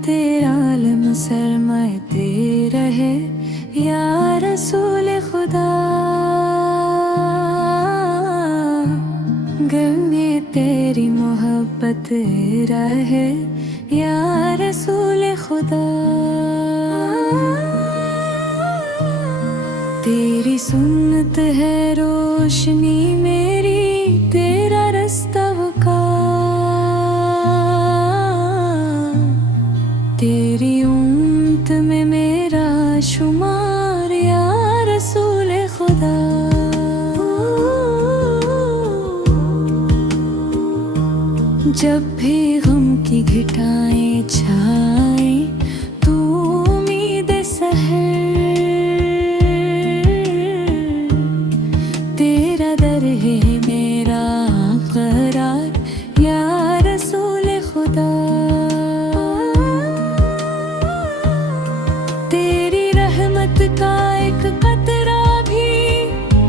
तेरा आलम सरमाते रहे या रसूल खुदा, घर में तेरी मोहब्बत रहे या रसूल खुदा। तेरी सुन्नत है रोशनी मेरी, तेरा रास्ता का, तेरी उम्मत में मेरा शुमार या रसूल खुदा। जब भी गम की घटाएं छाए तू उम्मीद सहर, तेरा दर है मेरा करार या रसूल खुदा। तेरी रहमत का एक कतरा भी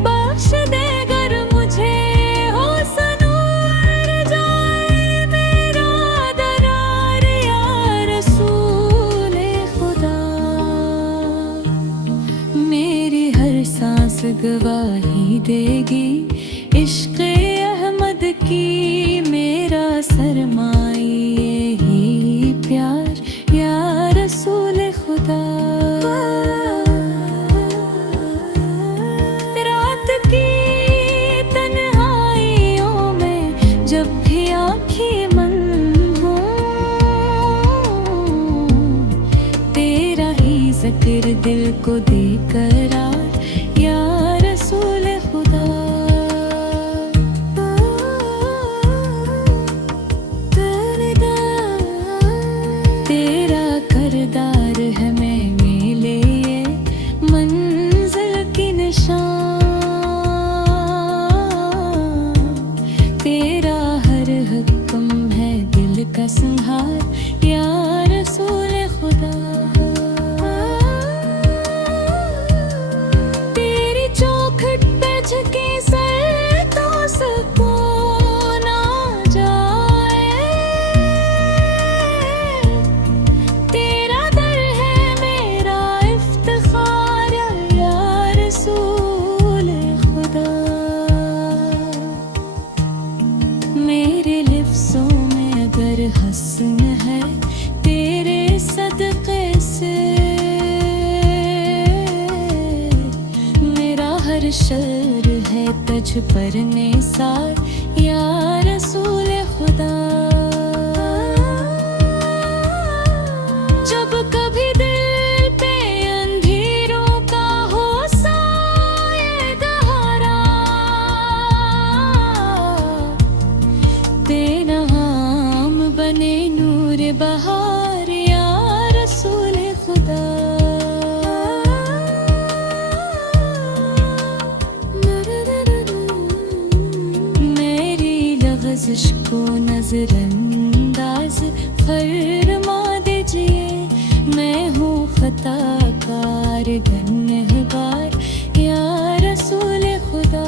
बख्श दे अगर मुझे, हो सनूर जाए मेरा दरार या रसूल खुदा। मेरी हर सांस गवाही देगी इश्क़ अहमद की, मेरा सरमाए ही प्यार या रसूल खुदा। रात की तन्हाइयों में जब भी आँखें बंद हों, तेरा ही ज़िक्र दिल को दे करार या रसूल खुदा। तेरा करदार है मेरे लिए मंजिल की निशान, तेरा हर हुक्म है दिल का संहार या रसूल खुदा। तेरी चौखट पे झुके सर तो सुकून आ जाए, तेरा दर है मेरा इफ्तिखार या रसूल खुदा। मेरे लिफ्ज़ों में अगर हसन है तेरे सदक़े से, मेरा हर शर है तुझ पर निसार या रसूल खुदा। जब कभी दिल पे अंधेरों का हो साए गहरा, तेरा नाम बने नूर बहार या रसूल खुदा। मेरी लग़ज़िश को नज़रअंदाज फरमा दीजिए, मैं हूँ ख़ताकार गुनहगार या रसूल खुदा।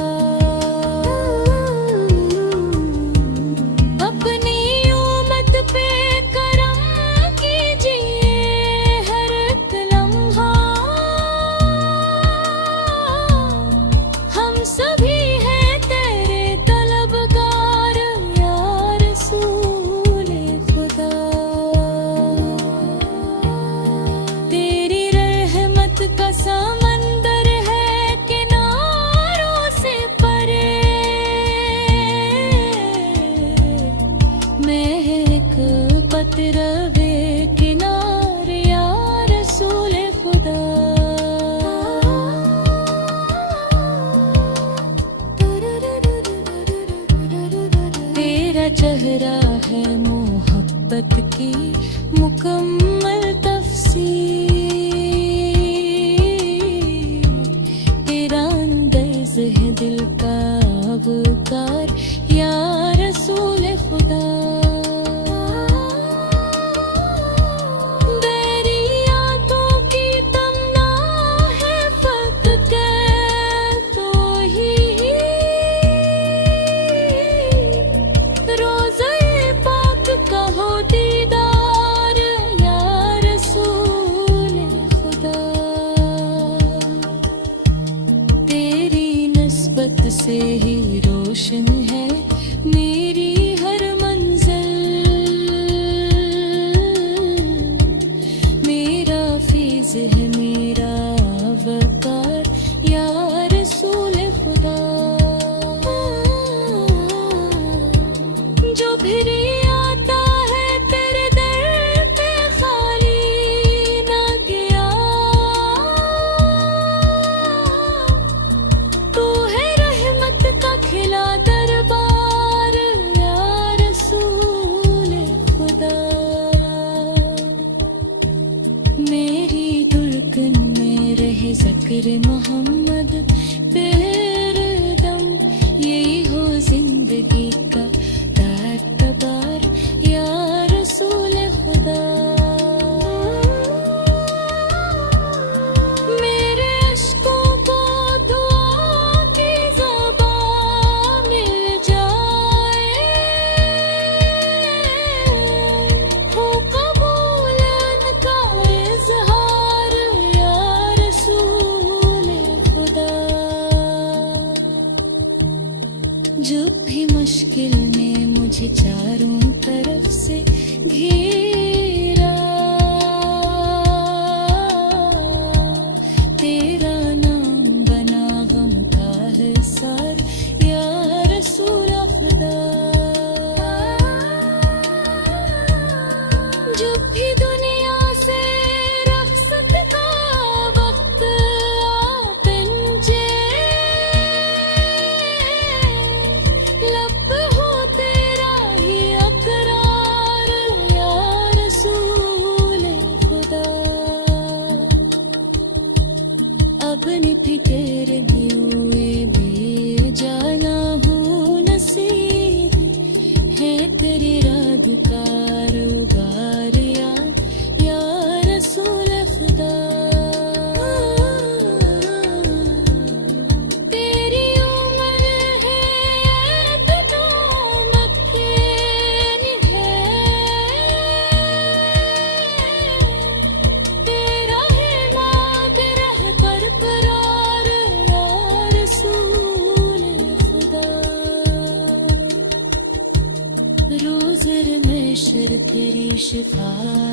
अपनी उम्मत पे करम कीजिए हर एक लम्हा, हम सभी हैं तेरे तलबगार या रसूल खुदा। तेरी रहमत का समंदर है किनारों से परे, मैं एक पतरवे किनार या रसूल खुदा। तेरा चेहरा है मोहब्बत की मुकम्मल तफसीर, तेरा अंदाज़ है दिल का अबकार या रसूल खुदा। जिक्र मोहम्मद तेरे दम, यही हो जिंदगी का ताकतबार या रसूल खुदा। मेरे अश्कों को दुआ की ज़बान मिल जाए, हो कबूल उनका इज़हार या रसूल खुदा। जब भी मुश्किल ने मुझे चारों तरफ से घेरा, तेरा नाम बना गम का हिसार या रसूल खुदा। जब भी दुनिया से रख्सत का वक्त आ पंजे, लब हो तेरा ही अकरार या रसूल खुदा। अपनी फिक्र दिए बेजाना हूँ नसीब है तेरे राग का रोगार या रसूल खुदा। तेरी उम्र है तो मक्के है, तेरा है माद रह पर करार या रसूल खुदा। रोज़ महशर तेरी शिफाअत